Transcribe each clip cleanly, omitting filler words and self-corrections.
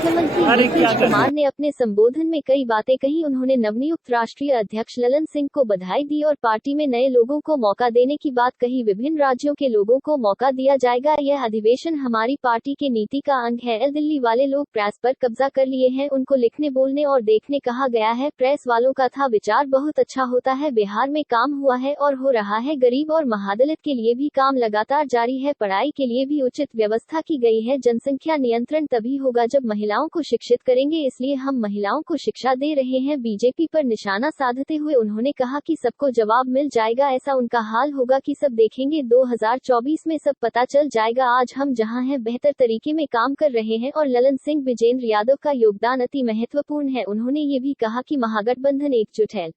मुख्यमंत्री नीतीश कुमार ने अपने संबोधन में कई बातें कही। उन्होंने नवनियुक्त राष्ट्रीय अध्यक्ष ललन सिंह को बधाई दी और पार्टी में नए लोगों को मौका देने की बात कही। विभिन्न राज्यों के लोगों को मौका दिया जाएगा। यह अधिवेशन हमारी पार्टी के नीति का अंग है। दिल्ली वाले लोग प्रेस पर कब्जा कर लिए हैं, उनको लिखने, बोलने और देखने कहा गया है। प्रेस वालों का था विचार बहुत अच्छा होता है। बिहार में काम हुआ है और हो रहा है। गरीब और महादलित के लिए भी काम लगातार जारी है। पढ़ाई के लिए भी उचित व्यवस्था की गई है। जनसंख्या नियंत्रण तभी होगा जब महिलाओं को शिक्षित करेंगे, इसलिए हम महिलाओं को शिक्षा दे रहे हैं। बीजेपी पर निशाना साधते हुए उन्होंने कहा कि सबको जवाब मिल जाएगा। ऐसा उनका हाल होगा कि सब देखेंगे। 2024 में सब पता चल जाएगा। आज हम जहां हैं बेहतर तरीके में काम कर रहे हैं और ललन सिंह, विजेंद्र यादव का योगदान अति महत्वपूर्ण है। उन्होंने ये भी कहा कि महागठबंधन एकजुट है।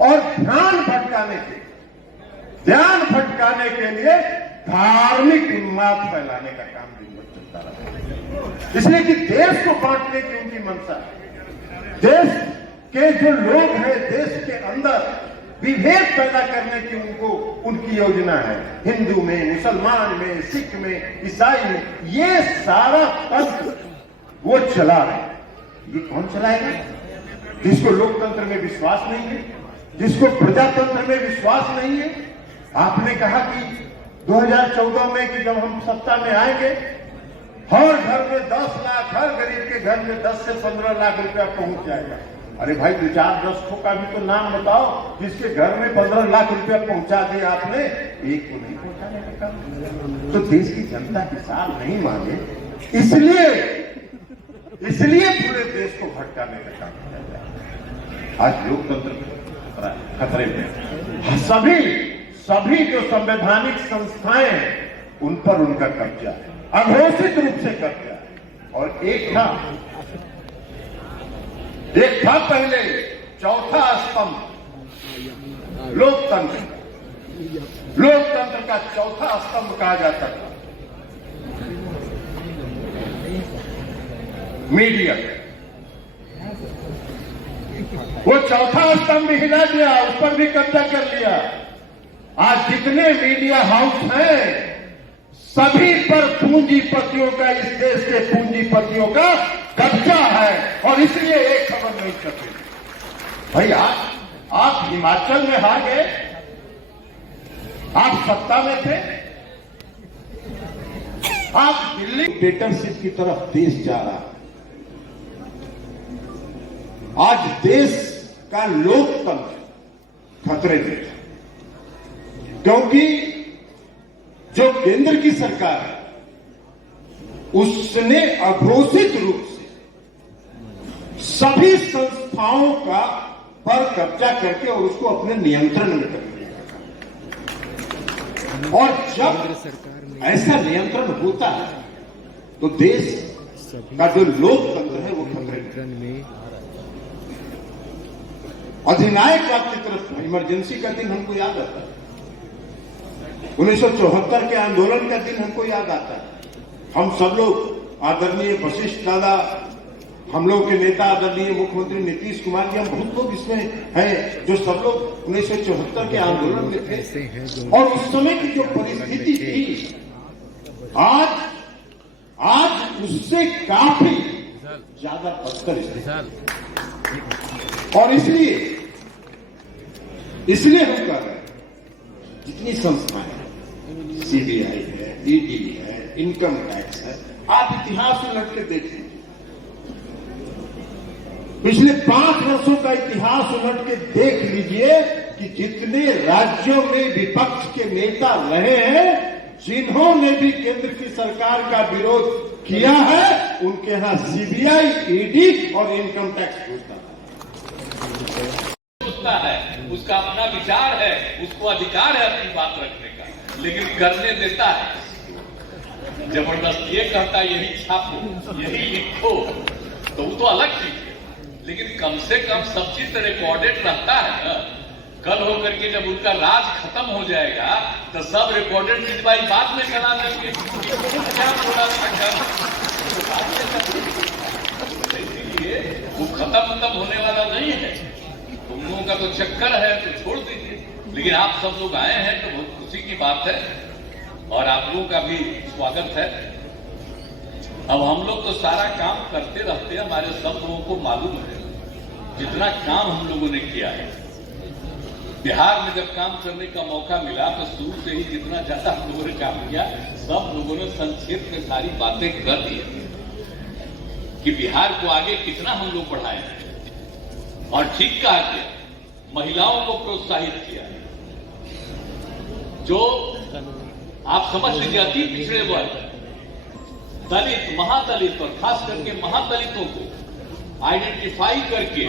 और ध्यान भटकाने के लिए धार्मिक उन्माद फैलाने का काम दिन भर चलता रहा। इसलिए कि देश को बांटने की उनकी मंशा है। देश के जो लोग हैं, देश के अंदर विभेद पैदा करने की उनकी योजना है। हिंदू में, मुसलमान में, सिख में, ईसाई में, ये सारा तंत्र वो चला रहे हैं। ये कौन चलाएगा? जिसको लोकतंत्र में विश्वास नहीं है, जिसको प्रजातंत्र में विश्वास नहीं है। आपने कहा कि 2014 में कि जब हम सत्ता में आएंगे, हर घर में 10 लाख, हर गरीब के घर में 10 से 15 लाख रुपया पहुंच जाएगा। अरे भाई, 2-4-10 का भी तो नाम बताओ जिसके घर में 15 लाख रुपया पहुंचा दिया आपने। एक को नहीं पहुंचाने का काम। तो देश की जनता हिसाब नहीं मांगे, इसलिए पूरे देश को भटकाने का काम किया जाए। आज लोकतंत्र खतरे में। सभी जो संवैधानिक संस्थाएं हैं, उन पर उनका कब्जा है, अघोषित रूप से कब्जा है। और एक था पहले चौथा स्तंभ लोकतंत्र का चौथा स्तंभ कहा जाता था मीडिया। वो चौथा स्तंभ हिला दिया, उस पर भी कब्जा कर लिया। आज जितने मीडिया हाउस हैं, सभी पर पूंजीपतियों का, इस देश के पूंजीपतियों का कब्जा है। और इसलिए एक खबर नहीं छपी। भाई, आप हिमाचल में हार गए, आप सत्ता में थे, आप दिल्ली डिक्टेटरशिप की तरफ देश जा रहा है। आज देश का लोकतंत्र खतरे में है, क्योंकि जो केंद्र की सरकार है, उसने अघोषित रूप से सभी संस्थाओं का पर कब्जा करके और उसको अपने नियंत्रण में कर लिया। और जब ऐसा नियंत्रण होता है तो देश का जो लोकतंत्र है वो खतरे में। अधिनायक की तरफ इमरजेंसी का दिन हमको याद आता है, 1974 के आंदोलन का दिन हमको याद आता है। हम सब लोग आदरणीय वशिष्ठ दादा, हम लोग के नेता आदरणीय मुख्यमंत्री नीतीश कुमार जी, हम बहुत लोग इसमें हैं जो सब लोग 1974 के आंदोलन में थे। और उस समय की जो परिस्थिति थी, आज उससे काफी ज्यादा बदतर स्थिति। और इसलिए हम कर रहे हैं, जितनी संस्थाएं, सीबीआई है, ईडी है, इनकम टैक्स है, आप इतिहास उलट के देखें, पिछले 5 वर्षों का इतिहास उलट के देख लीजिए कि जितने राज्यों में विपक्ष के नेता रहे हैं, जिन्होंने भी केंद्र की सरकार का विरोध किया है, उनके यहां सीबीआई, ईडी और इनकम टैक्स घुसता है। उसका अपना विचार है, उसको अधिकार है अपनी बात रखने का, लेकिन करने देता है जबरदस्ती। ये कहता यही छापो, यही लिखो, तो वो तो अलग चीज है, लेकिन कम से कम सब चीज तो रिकॉर्डेड रहता है ना। कल होकर के जब उनका राज खत्म हो जाएगा तो सब रिकॉर्डेड चीज भाई बाद में करा देंगे। क्या बोला इसीलिए वो खत्म होने वाला नहीं है। तुम लोगों का तो चक्कर है तो छोड़ दीजिए, लेकिन आप सब लोग आए हैं तो बहुत खुशी की बात है और आप लोगों का भी स्वागत है। अब हम लोग तो सारा काम करते रहते हैं, हमारे सब लोगों को मालूम है जितना काम हम लोगों ने किया है। बिहार में जब काम करने का मौका मिला तो शुरू से ही जितना ज्यादा हम लोगों ने काम किया, सब लोगों ने संक्षेप में सारी बातें कर दी कि बिहार को आगे कितना हम लोग बढ़ाए और ठीक कहा गया, महिलाओं को प्रोत्साहित किया। जो आप समझ लीजिए अति पिछड़े वर्ग, दलित, महादलित और खास करके महादलितों को आइडेंटिफाई करके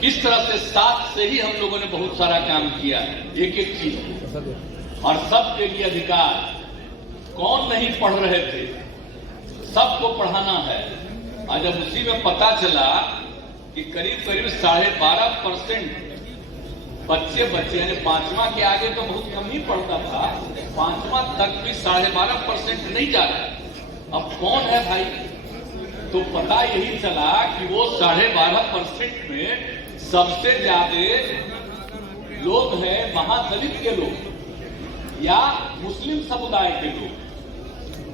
किस तरह से साथ से ही हम लोगों ने बहुत सारा काम किया, एक एक चीज और सबके लिए अधिकार। कौन नहीं पढ़ रहे थे, सबको पढ़ाना है। और जब उसी में पता चला कि करीब 12.5% बच्चे यानी 5वां के आगे तो बहुत कम ही पढ़ता था, 5वां तक भी 12.5% नहीं जा रहा। अब कौन है भाई? तो पता यही चला कि वो 12.5% में सबसे ज्यादा लोग हैं महादलित के लोग या मुस्लिम समुदाय के लोग।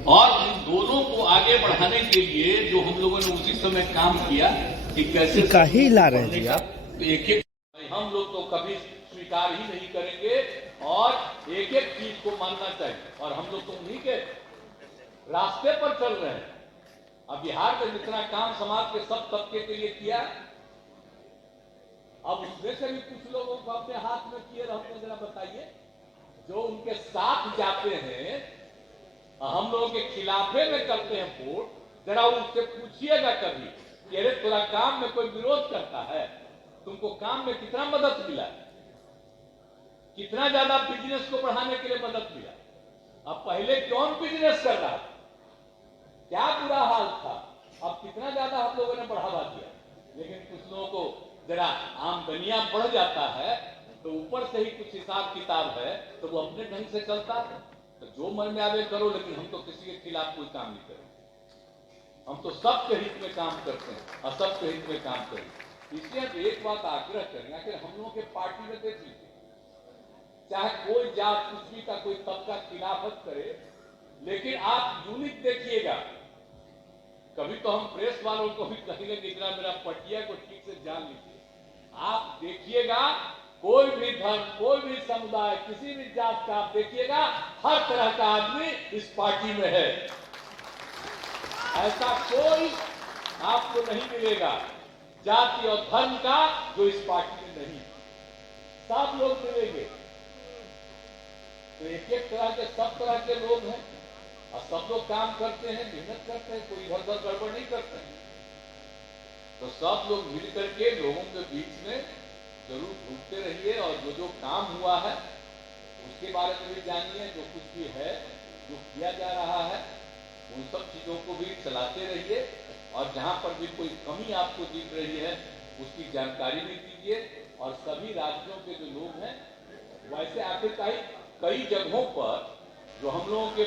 और इन दोनों को आगे बढ़ाने के लिए जो हम लोगों ने उसी समय काम किया कि कैसे ही ला रहे हैं आप, तो एक एक हम लोग तो कभी स्वीकार ही नहीं करेंगे और एक एक चीज को मानना चाहिए। और हम लोग तो उन्हीं के रास्ते पर चल रहे हैं। अब बिहार में जितना काम समाज के सब तबके के लिए किया, अब उसमें से भी कुछ लोगों को अपने हाथ में किए रहते हैं। जरा बताइए, जो उनके साथ जाते हैं, हम लोगों के खिलाफे में करते हैं वोट, जरा उससे पूछिएगा कभी कि अरे तेरा काम में कोई विरोध करता है, तुमको काम में कितना मदद मिला, कितना ज्यादा बिजनेस को बढ़ाने के लिए मदद मिला। अब पहले कौन बिजनेस कर रहा था, क्या बुरा हाल था, अब कितना ज्यादा हम लोगों ने बढ़ावा दिया। लेकिन कुछ लोगों को जरा आमदनियां बढ़ जाता है तो ऊपर से ही कुछ हिसाब किताब है तो वो अपने ढंग से चलता है, तो जो मन में आवे करो, लेकिन हम तो किसी के खिलाफ कोई काम नहीं करें। हम तो सबके हित में काम करते हैं और सबके हित में काम करें। इसलिए तो एक बात आग्रह करेंगे, आखिर हम लोगों के पार्टी में देख लीजिए, चाहे कोई जात कुछ भी का कोई तबका खिलाफत करे, लेकिन आप यूनिट देखिएगा। कभी तो हम प्रेस वालों को भी कहेंगे कि इतना मेरा पटिया को ठीक से जान लीजिए। आप देखिएगा, कोई भी धर्म, कोई भी समुदाय, किसी भी जात का आप देखिएगा, हर तरह का आदमी इस पार्टी में है। ऐसा कोई आपको नहीं मिलेगा जाति और धर्म का जो इस पार्टी में नहीं, सब लोग मिलेंगे। तो एक एक तरह के सब तरह के लोग हैं और सब लोग काम करते हैं, मेहनत करते हैं, कोई इधर उधर गड़बड़ नहीं करते हैं। तो सब लोग मिल करके लोगों के बीच में जरूर घूमते रहिए और जो जो काम हुआ है उसके बारे में भी जानिए। जो कुछ भी है, जो किया जा रहा है, उन सब चीजों को भी चलाते रहिए और जहां पर भी कोई कमी आपको दिख रही है उसकी जानकारी भी दीजिए। और सभी राज्यों के जो लोग हैं, वैसे आखिरकार कई जगहों पर जो हम लोगों के